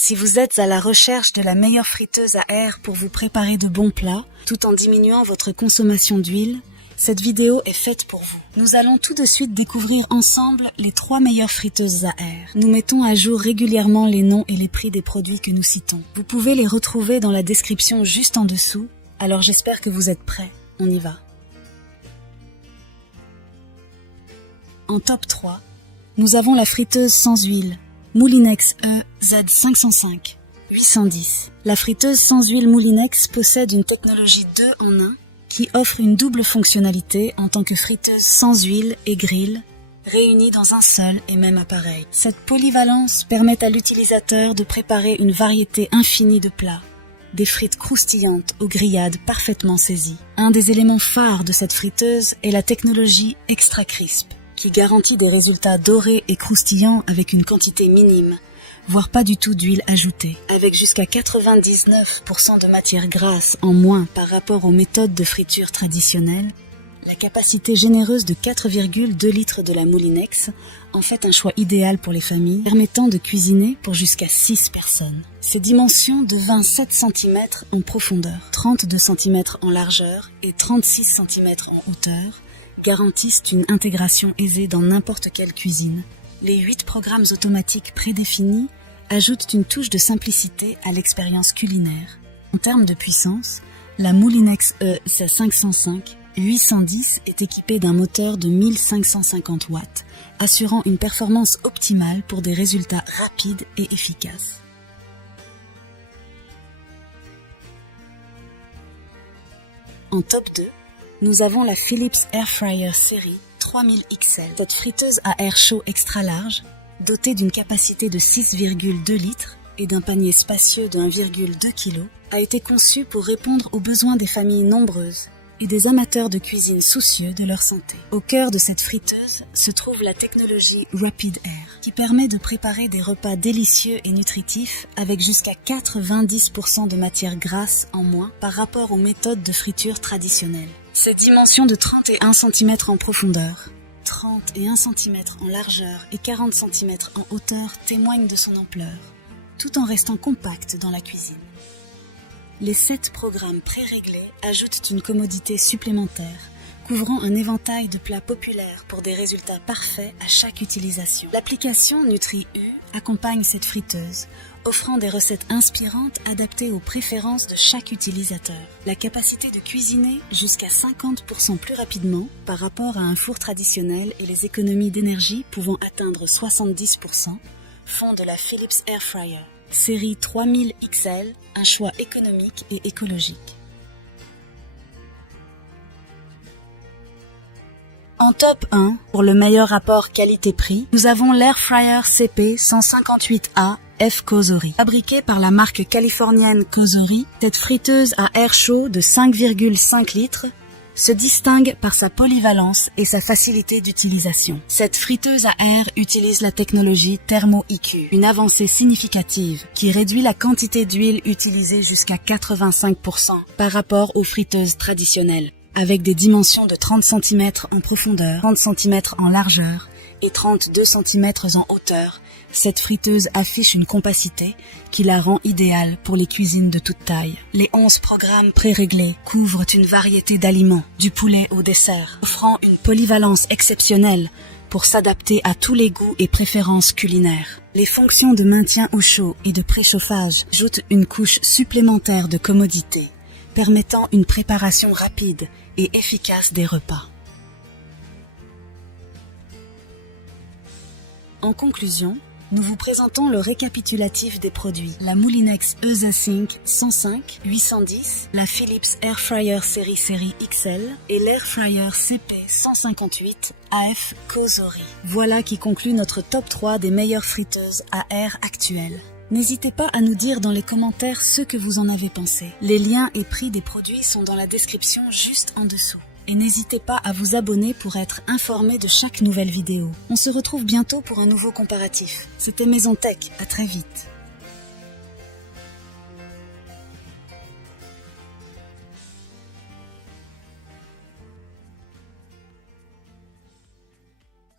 Si vous êtes à la recherche de la meilleure friteuse à air pour vous préparer de bons plats, tout en diminuant votre consommation d'huile, cette vidéo est faite pour vous. Nous allons tout de suite découvrir ensemble les 3 meilleures friteuses à air. Nous mettons à jour régulièrement les noms et les prix des produits que nous citons. Vous pouvez les retrouver dans la description juste en dessous, alors j'espère que vous êtes prêts. On y va. En top 3, nous avons la friteuse sans huile, Moulinex EZ505 810. La friteuse sans huile Moulinex possède une technologie 2 en 1 qui offre une double fonctionnalité en tant que friteuse sans huile et grill, réunies dans un seul et même appareil. Cette polyvalence permet à l'utilisateur de préparer une variété infinie de plats, des frites croustillantes aux grillades parfaitement saisies. Un des éléments phares de cette friteuse est la technologie Extra Crisp, qui garantit des résultats dorés et croustillants avec une quantité minime, voire pas du tout d'huile ajoutée. Avec jusqu'à 99% de matière grasse en moins par rapport aux méthodes de friture traditionnelles, la capacité généreuse de 4,2 litres de la Moulinex en fait un choix idéal pour les familles, permettant de cuisiner pour jusqu'à 6 personnes. Ses dimensions de 27 cm en profondeur, 32 cm en largeur et 36 cm en hauteur garantissent une intégration aisée dans n'importe quelle cuisine. Les 8 programmes automatiques prédéfinis ajoutent une touche de simplicité à l'expérience culinaire. En termes de puissance, la Moulinex EZ505 810 est équipée d'un moteur de 1550 watts, assurant une performance optimale pour des résultats rapides et efficaces. En top 2, nous avons la Philips Air Fryer série 3000 XL. Cette friteuse à air chaud extra large, dotée d'une capacité de 6,2 litres et d'un panier spacieux de 1,2 kg, a été conçue pour répondre aux besoins des familles nombreuses et des amateurs de cuisine soucieux de leur santé. Au cœur de cette friteuse se trouve la technologie Rapid Air, qui permet de préparer des repas délicieux et nutritifs avec jusqu'à 90% de matière grasse en moins par rapport aux méthodes de friture traditionnelles. Ses dimensions de 31 cm en profondeur, 31 cm en largeur et 40 cm en hauteur témoignent de son ampleur, tout en restant compacte dans la cuisine. Les 7 programmes pré-réglés ajoutent une commodité supplémentaire, couvrant un éventail de plats populaires pour des résultats parfaits à chaque utilisation. L'application NutriU accompagne cette friteuse, offrant des recettes inspirantes adaptées aux préférences de chaque utilisateur. La capacité de cuisiner jusqu'à 50% plus rapidement par rapport à un four traditionnel et les économies d'énergie pouvant atteindre 70% font de la Philips Air Fryer série 3000 XL un choix économique et écologique. En top 1, pour le meilleur rapport qualité-prix, nous avons l'Air Fryer CP 158A F Cosori. Fabriquée par la marque californienne Cosori, cette friteuse à air chaud de 5,5 litres se distingue par sa polyvalence et sa facilité d'utilisation. Cette friteuse à air utilise la technologie Thermo-IQ, une avancée significative qui réduit la quantité d'huile utilisée jusqu'à 85% par rapport aux friteuses traditionnelles, avec des dimensions de 30 cm en profondeur, 30 cm en largeur et 32 cm en hauteur. Cette friteuse affiche une compacité qui la rend idéale pour les cuisines de toute taille. Les 11 programmes pré-réglés couvrent une variété d'aliments, du poulet au dessert, offrant une polyvalence exceptionnelle pour s'adapter à tous les goûts et préférences culinaires. Les fonctions de maintien au chaud et de préchauffage ajoutent une couche supplémentaire de commodité, permettant une préparation rapide et efficace des repas. En conclusion, nous vous présentons le récapitulatif des produits. La Moulinex EZ5 105 810, la Philips Air Fryer série XL et l'Air Fryer CP 158 AF Cosori. Voilà qui conclut notre top 3 des meilleures friteuses à air actuelles. N'hésitez pas à nous dire dans les commentaires ce que vous en avez pensé. Les liens et prix des produits sont dans la description juste en dessous. Et n'hésitez pas à vous abonner pour être informé de chaque nouvelle vidéo. On se retrouve bientôt pour un nouveau comparatif. C'était Maison Tech, à très vite.